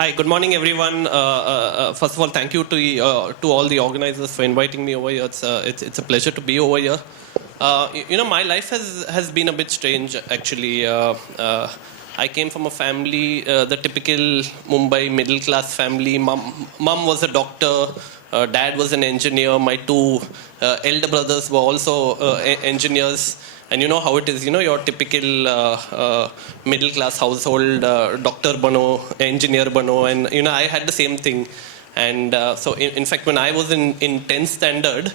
Hi, good morning, everyone. First of all, thank you to all the organizers for inviting me over here. It's a pleasure to be over here. My life has been a bit strange, actually. I came from a family, the typical Mumbai middle-class family. Mom was a doctor. Dad was an engineer. My two elder brothers were also engineers. And you know how it is, your typical middle-class household, doctor bano, engineer bano, and, I had the same thing. And so, in fact, when I was in 10th standard,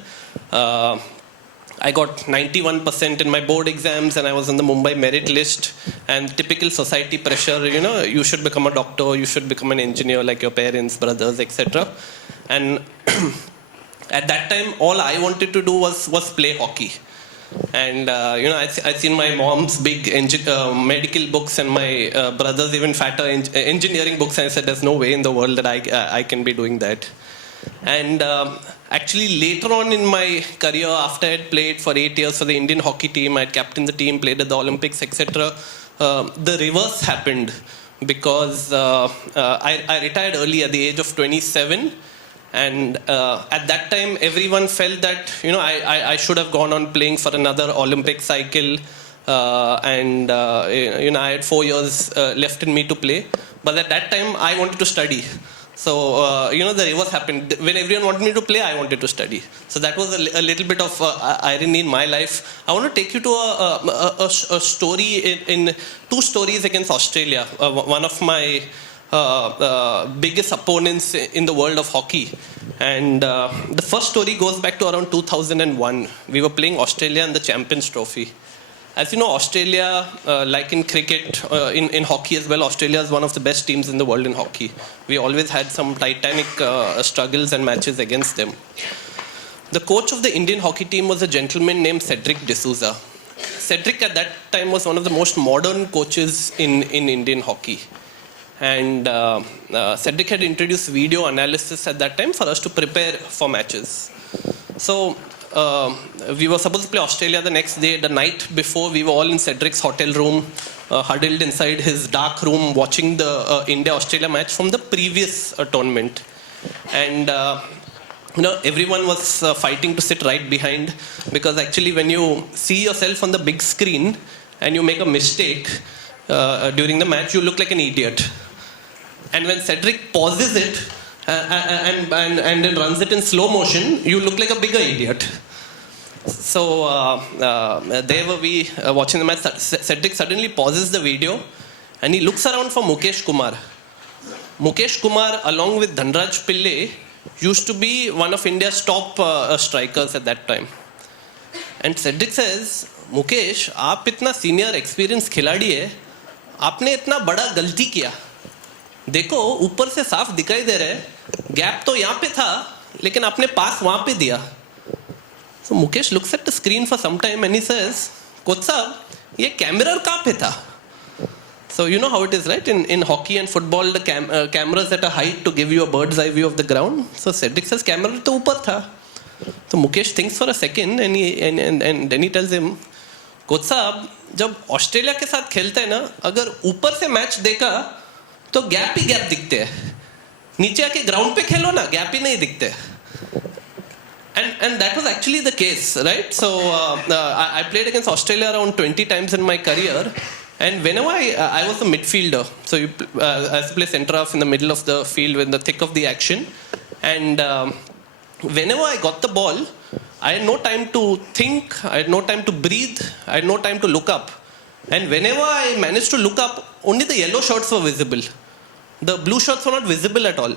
I got 91% in my board exams, and I was on the Mumbai merit list. And typical society pressure, you should become a doctor, you should become an engineer like your parents, brothers, etc. And at that time, all I wanted to do was play hockey. And I'd seen my mom's big medical books and my brother's even fatter engineering books, and I said, there's no way in the world that I can be doing that. And actually later on in my career, after I had played for 8 years for the Indian hockey team, I had captained the team, played at the Olympics, etc. The reverse happened because I retired early at the age of 27. And at that time, everyone felt that, I should have gone on playing for another Olympic cycle. I had 4 years left in me to play. But at that time, I wanted to study. So, the reverse happened. When everyone wanted me to play, I wanted to study. So that was a little bit of irony in my life. I want to take you to a story in two stories against Australia. One of my biggest opponents in the world of hockey. And the first story goes back to around 2001. We were playing Australia in the Champions Trophy. As you know, Australia, like in cricket, in hockey as well, Australia is one of the best teams in the world in hockey. We always had some titanic struggles and matches against them. The coach of the Indian hockey team was a gentleman named Cedric D'Souza. Cedric at that time was one of the most modern coaches in Indian hockey. And Cedric had introduced video analysis at that time for us to prepare for matches. So we were supposed to play Australia the next day. The night before, we were all in Cedric's hotel room, huddled inside his dark room, watching the India-Australia match from the previous tournament. And everyone was fighting to sit right behind, because actually when you see yourself on the big screen and you make a mistake during the match, you look like an idiot. And when Cedric pauses it and then runs it in slow motion, you look like a bigger idiot. So there were we watching the match. Cedric suddenly pauses the video and he looks around for Mukesh Kumar. Mukesh Kumar, along with Dhanraj Pillai, used to be one of India's top strikers at that time. And Cedric says, Mukesh, आप इतना senior experienced खिलाड़ी है, आपने इतना बड़ा गलती किया. देखो ऊपर से साफ दिखाई दे रहा है, गैप तो यहाँ पे था लेकिन आपने पास वहाँ पे दिया. So Mukesh looks at the screen for some time and he says, coach साहब, ये कैमरा कहाँ पे था? So you know how it is, right? In hockey and football, the cameras at a height to give you a bird's eye view of the ground. So Cedric says, camera तो ऊपर था. So Mukesh thinks for a second and then he tells him, coach साहब, जब Australia के साथ खेलते हैं ना, अगर ऊपर से मैच देखा तो गैप ही गैप दिखते हैं. नीचे आके ग्राउंड पे खेलो ना, गैप ही नहीं दिखते. And that was actually the case, right? So I played against Australia around 20 times in my career. And whenever I was a midfielder, so I used to play centre half in the middle of the field in the thick of the action. And whenever I got the ball, I had no time to think, I had no time to breathe, I had no time to look up. And whenever I managed to look up, only the yellow shirts were visible. The blue shirts were not visible at all.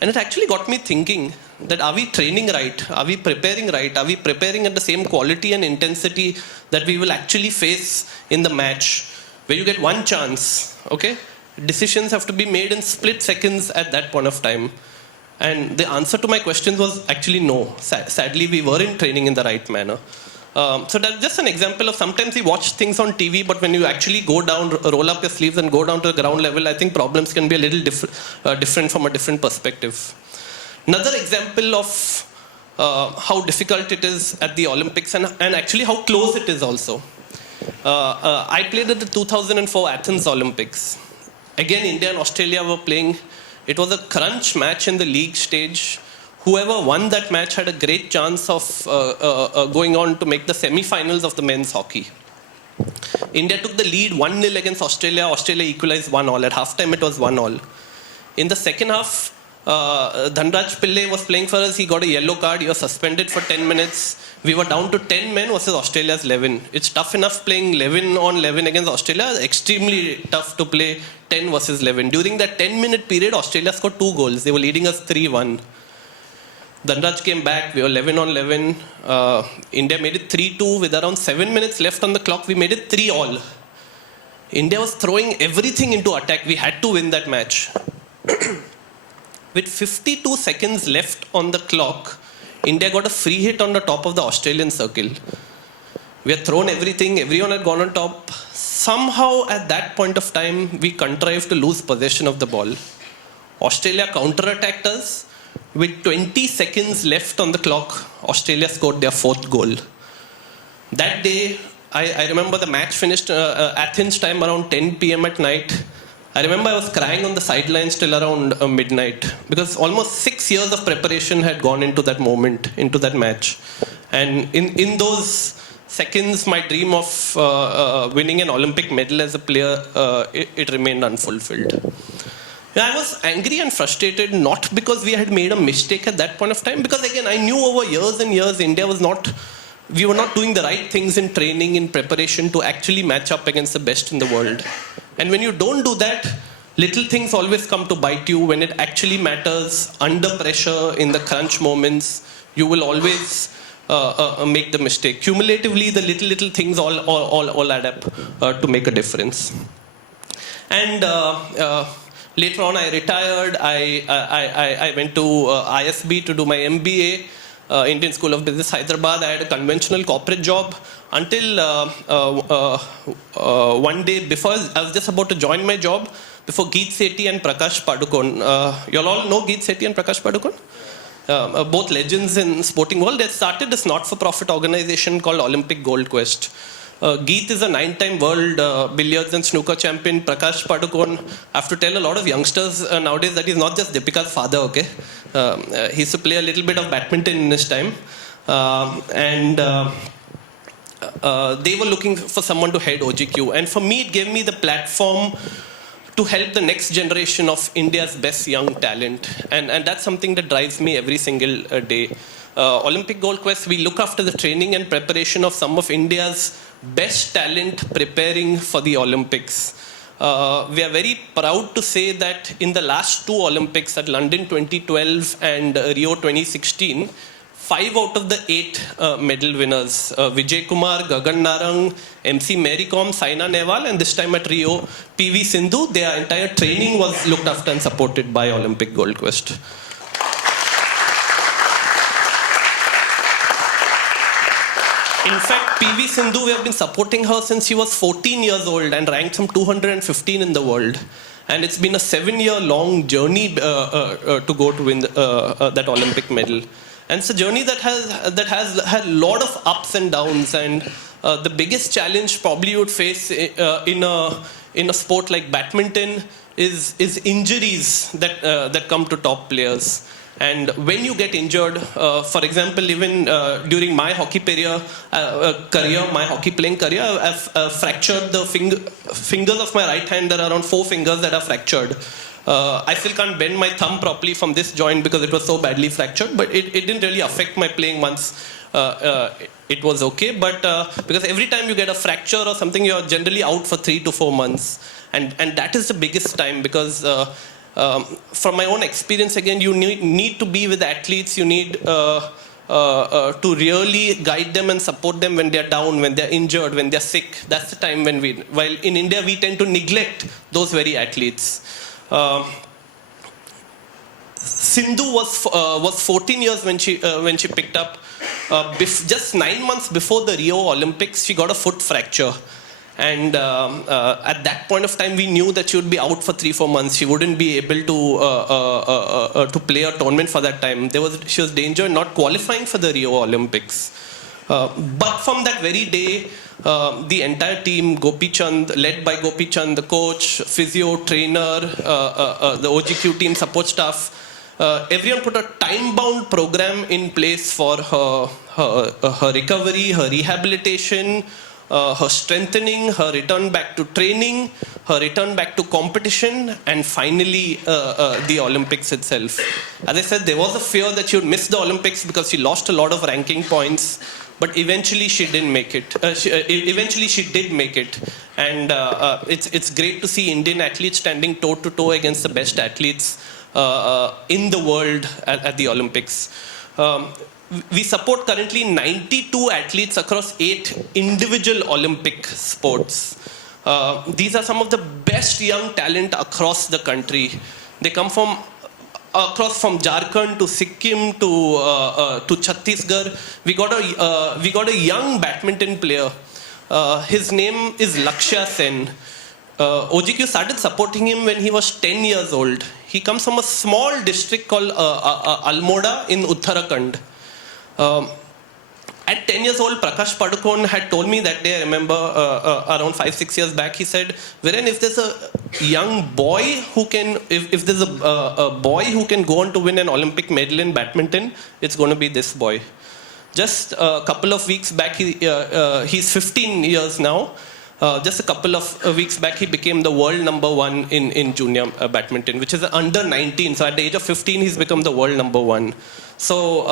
And it actually got me thinking that are we training right? Are we preparing right? Are we preparing at the same quality and intensity that we will actually face in the match? Where you get one chance, okay? Decisions have to be made in split seconds at that point of time. And the answer to my question was actually no. Sadly, we weren't training in the right manner. So that's just an example of sometimes we watch things on TV, but when you actually go down, roll up your sleeves and go down to the ground level, I think problems can be a little different from a different perspective. Another example of how difficult it is at the Olympics and actually how close it is also. I played at the 2004 Athens Olympics. Again, India and Australia were playing It was a crunch match in the league stage. Whoever won that match had a great chance of going on to make the semi-finals of the men's hockey. India took the lead 1-0 against Australia. Australia equalized 1-1. At halftime, it was 1-1. In the second half, Dhanraj Pillai was playing for us. He got a yellow card. He was suspended for 10 minutes. We were down to 10 men versus Australia's 11. It's tough enough playing 11 on 11 against Australia. Extremely tough to play 10 versus 11. During that 10-minute period, Australia scored 2 goals. They were leading us 3-1. Dhanraj came back. We were 11 on 11. India made it 3-2 with around 7 minutes left on the clock. We made it 3-all. India was throwing everything into attack. We had to win that match. With 52 seconds left on the clock, India got a free hit on the top of the Australian circle. We had thrown everything, everyone had gone on top. Somehow at that point of time, we contrived to lose possession of the ball. Australia counter-attacked us. With 20 seconds left on the clock, Australia scored their 4th goal. That day, I remember the match finished Athens time around 10 p.m. at night. I remember I was crying on the sidelines till around midnight because almost 6 years of preparation had gone into that moment, into that match. And in those seconds, my dream of winning an Olympic medal as a player, it remained unfulfilled. I was angry and frustrated, not because we had made a mistake at that point of time, because again, I knew over years and years, we were not doing the right things in training, in preparation to actually match up against the best in the world. And when you don't do that, little things always come to bite you. When it actually matters, under pressure, in the crunch moments, you will always make the mistake. Cumulatively, the little things all add up to make a difference. And later on, I retired. I went to ISB to do my MBA, Indian School of Business, Hyderabad. I had a conventional corporate job until one day before I was just about to join my job, before Geet Sethi and Prakash Padukone. You all know Geet Sethi and Prakash Padukone? Both legends in sporting world. They started this not-for-profit organization called Olympic Gold Quest. Geet is a 9-time world billiards and snooker champion. Prakash Padukone, I have to tell a lot of youngsters nowadays that he's not just Deepika's father, okay? He used to play a little bit of badminton in his time. They were looking for someone to head OGQ. And for me, it gave me the platform to help the next generation of India's best young talent. And that's something that drives me every single day. Olympic Gold Quest, we look after the training and preparation of some of India's best talent preparing for the Olympics. We are very proud to say that in the last 2 Olympics, at London 2012 and Rio 2016, 5 out of the 8 medal winners, Vijay Kumar, Gagan Narang, MC Mary Kom, Saina Nehwal, and this time at Rio, PV Sindhu, their entire training was looked after and supported by Olympic Gold Quest. In fact, PV Sindhu, we have been supporting her since she was 14 years old and ranked some 215 in the world. And it's been a 7-year-long journey to go to win that Olympic medal. And it's a journey that has had a lot of ups and downs. And the biggest challenge probably you would face in a sport like badminton is injuries that come to top players. And when you get injured, for example, even during my hockey my hockey playing career, I've fractured the fingers of my right hand. There are around 4 fingers that are fractured. I still can't bend my thumb properly from this joint because it was so badly fractured, but it didn't really affect my playing once it was okay. But because every time you get a fracture or something, you're generally out for 3 to 4 months. And that is the biggest time because from my own experience, again, you need to be with athletes. You need to really guide them and support them when they're down, when they're injured, when they're sick. That's the time when while in India, we tend to neglect those very athletes. Sindhu was 14 years when she picked up. Just 9 months before the Rio Olympics, she got a foot fracture. And at that point of time, we knew that she would be out for 3-4 months. She wouldn't be able to play a tournament for that time. She was danger in not qualifying for the Rio Olympics. But from that very day, the entire team, Gopi Chand, led by Gopi Chand, the coach, physio, trainer, the OGQ team, support staff, everyone put a time-bound program in place for her recovery, her rehabilitation, her strengthening, her return back to training, her return back to competition, and finally the Olympics itself. As I said, there was a fear that she would miss the Olympics because she lost a lot of ranking points, but eventually she didn't make it. Eventually she did make it, and it's great to see Indian athletes standing toe-to-toe against the best athletes in the world at the Olympics. We support currently 92 athletes across 8 individual Olympic sports. These are some of the best young talent across the country. They come from across from Jharkhand to Sikkim to Chhattisgarh. We got a young badminton player. His name is Lakshya Sen. OGQ started supporting him when he was 10 years old. He comes from a small district called Almora in Uttarakhand. At 10 years old, Prakash Padukone had told me that day, I remember around 5-6 years back, he said, Viren, if there's a young boy who can, if there's a boy who can go on to win an Olympic medal in badminton, it's going to be this boy. Just a couple of weeks back, he's 15 years now. Just a couple of weeks back, he became the world number 1 in junior badminton, which is under 19. So at the age of 15, he's become the world number 1. So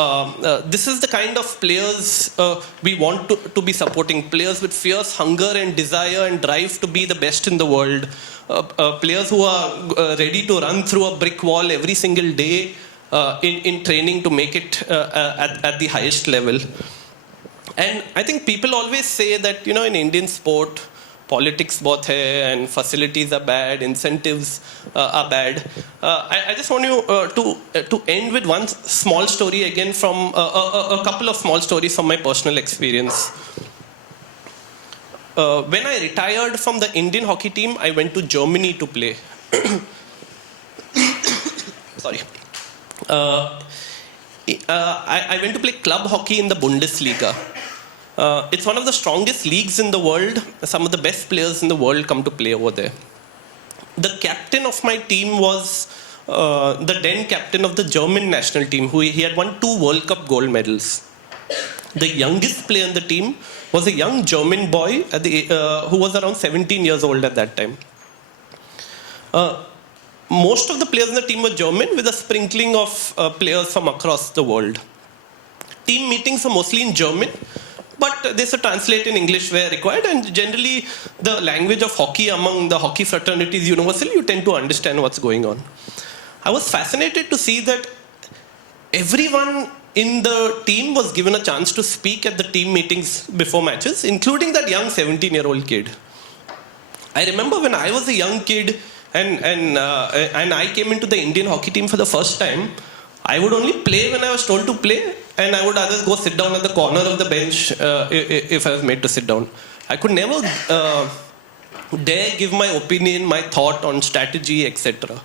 this is the kind of players we want to be supporting. Players with fierce hunger and desire and drive to be the best in the world. Players who are ready to run through a brick wall every single day in training to make it at the highest level. And I think people always say that, you know, in Indian sport, politics bahut hai and facilities are bad, incentives are bad. I just want you to end with one small story again from a couple of small stories from my personal experience. When I retired from the Indian hockey team, I went to Germany to play. Sorry. I went to play club hockey in the Bundesliga. It's one of the strongest leagues in the world. Some of the best players in the world come to play over there. The captain of my team was the then captain of the German national team. He had won 2 World Cup gold medals. The youngest player in the team was a young German boy who was around 17 years old at that time. Most of the players in the team were German, with a sprinkling of players from across the world. Team meetings are mostly in German, but there's a translate in English where required, and generally the language of hockey among the hockey fraternity is universal. You tend to understand what's going on. I was fascinated to see that everyone in the team was given a chance to speak at the team meetings before matches, including that young 17-year-old kid. I remember when I was a young kid and I came into the Indian hockey team for the first time, I would only play when I was told to play, and I would others go sit down at the corner of the bench if I was made to sit down. I could never dare give my opinion, my thought on strategy, etc.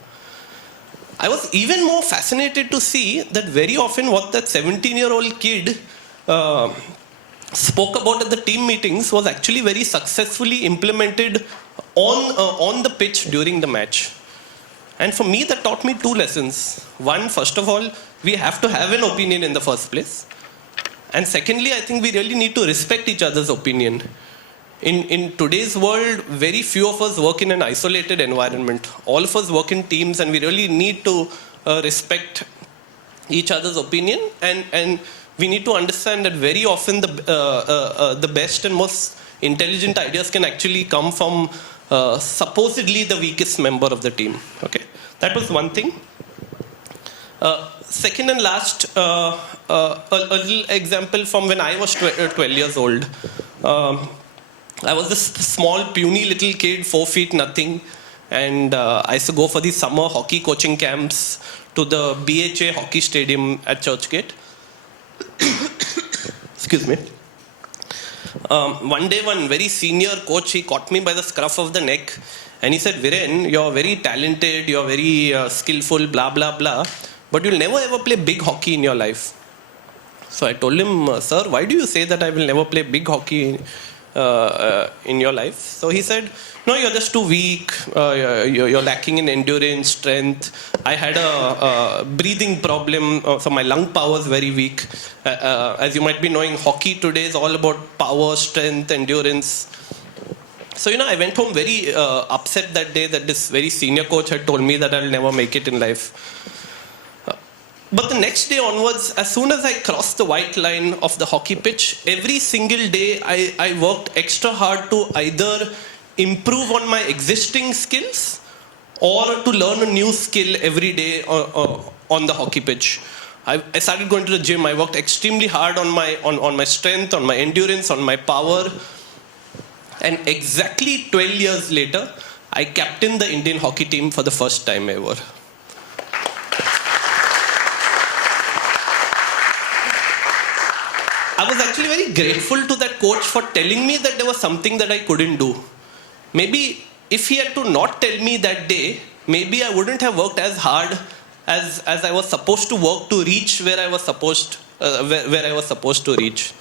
I was even more fascinated to see that very often what that 17-year-old kid spoke about at the team meetings was actually very successfully implemented on the pitch during the match. And for me, that taught me 2 lessons. One, first of all, we have to have an opinion in the first place. And secondly, I think we really need to respect each other's opinion. In today's world, very few of us work in an isolated environment. All of us work in teams, and we really need to respect each other's opinion. And we need to understand that very often the best and most intelligent ideas can actually come from supposedly the weakest member of the team. Okay, that was one thing. Second and last, a little example from when I was 12 years old. I was this small, puny little kid, 4 feet nothing, and I used to go for these summer hockey coaching camps to the BHA hockey stadium at Churchgate. Excuse me. One day, one very senior coach, he caught me by the scruff of the neck, and he said, Viren, you're very talented, you're very skillful, blah, blah, blah, but you'll never ever play big hockey in your life. So I told him, sir, why do you say that I will never play big hockey in your life? So he said, no, you're just too weak. You're lacking in endurance, strength. I had a breathing problem, so my lung power is very weak. As you might be knowing, hockey today is all about power, strength, endurance. So, I went home very upset that day that this very senior coach had told me that I'll never make it in life. But the next day onwards, as soon as I crossed the white line of the hockey pitch, every single day I worked extra hard to either improve on my existing skills or to learn a new skill every day on the hockey pitch. I started going to the gym. I worked extremely hard on my strength, on my endurance, on my power. And exactly 12 years later, I captained the Indian hockey team for the first time ever. I was actually very grateful to that coach for telling me that there was something that I couldn't do. Maybe if he had to not tell me that day, maybe I wouldn't have worked as hard as I was supposed to work to reach where I was supposed to reach.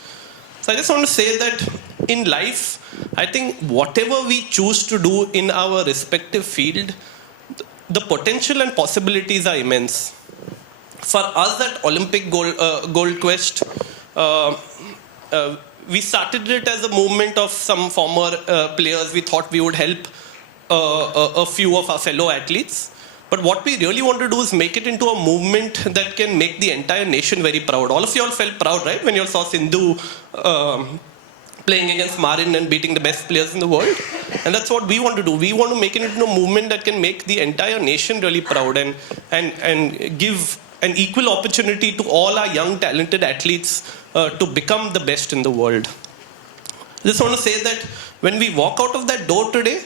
So I just want to say that in life, I think whatever we choose to do in our respective field, the potential and possibilities are immense. For us at Olympic Gold Quest, we started it as a movement of some former players. We thought we would help a few of our fellow athletes. But what we really want to do is make it into a movement that can make the entire nation very proud. All of you all felt proud, right? When you all saw Sindhu playing against Marin and beating the best players in the world. And that's what we want to do. We want to make it into a movement that can make the entire nation really proud and give an equal opportunity to all our young, talented athletes to become the best in the world. I just want to say that when we walk out of that door today,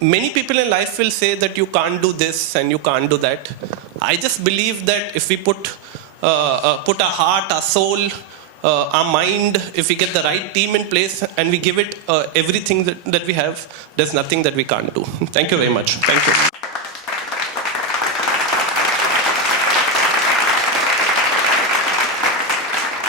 many people in life will say that you can't do this and you can't do that. I just believe that if we put our heart, our soul, our mind, if we get the right team in place and we give it everything that we have, there's nothing that we can't do. Thank you very much. Thank you.